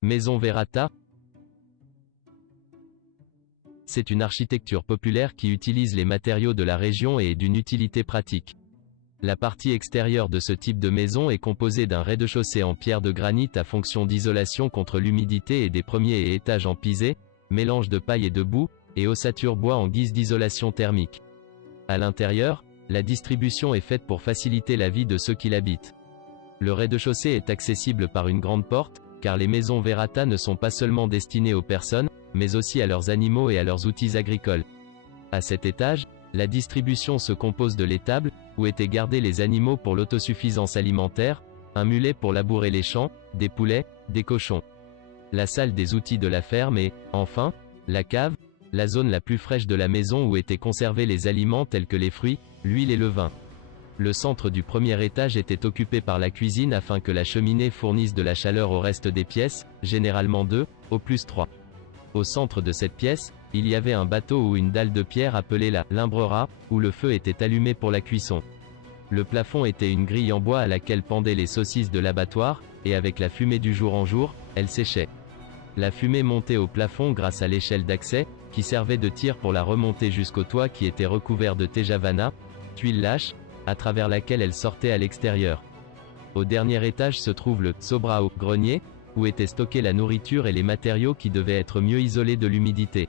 Maison Verata. C'est une architecture populaire qui utilise les matériaux de la région et est d'une utilité pratique. La partie extérieure de ce type de maison est composée d'un rez-de-chaussée en pierre de granit à fonction d'isolation contre l'humidité et des premiers et étages en pisé, mélange de paille et de boue, et ossature bois en guise d'isolation thermique. À l'intérieur, la distribution est faite pour faciliter la vie de ceux qui l'habitent. Le rez-de-chaussée est accessible par une grande porte, car les maisons Verata ne sont pas seulement destinées aux personnes, mais aussi à leurs animaux et à leurs outils agricoles. À cet étage, la distribution se compose de l'étable, où étaient gardés les animaux pour l'autosuffisance alimentaire, un mulet pour labourer les champs, des poulets, des cochons. La salle des outils de la ferme et, enfin, la cave, la zone la plus fraîche de la maison où étaient conservés les aliments tels que les fruits, l'huile et le vin. Le centre du premier étage était occupé par la cuisine afin que la cheminée fournisse de la chaleur au reste des pièces, généralement 2, au plus 3. Au centre de cette pièce, il y avait un bateau ou une dalle de pierre appelée la limbrera, où le feu était allumé pour la cuisson. Le plafond était une grille en bois à laquelle pendaient les saucisses de l'abattoir, et avec la fumée du jour en jour, elle séchait. La fumée montait au plafond grâce à l'échelle d'accès, qui servait de tir pour la remonter jusqu'au toit qui était recouvert de tejavana, tuile lâche, à travers laquelle elle sortait à l'extérieur. Au dernier étage se trouve le sobrao, grenier, où était stockée la nourriture et les matériaux qui devaient être mieux isolés de l'humidité.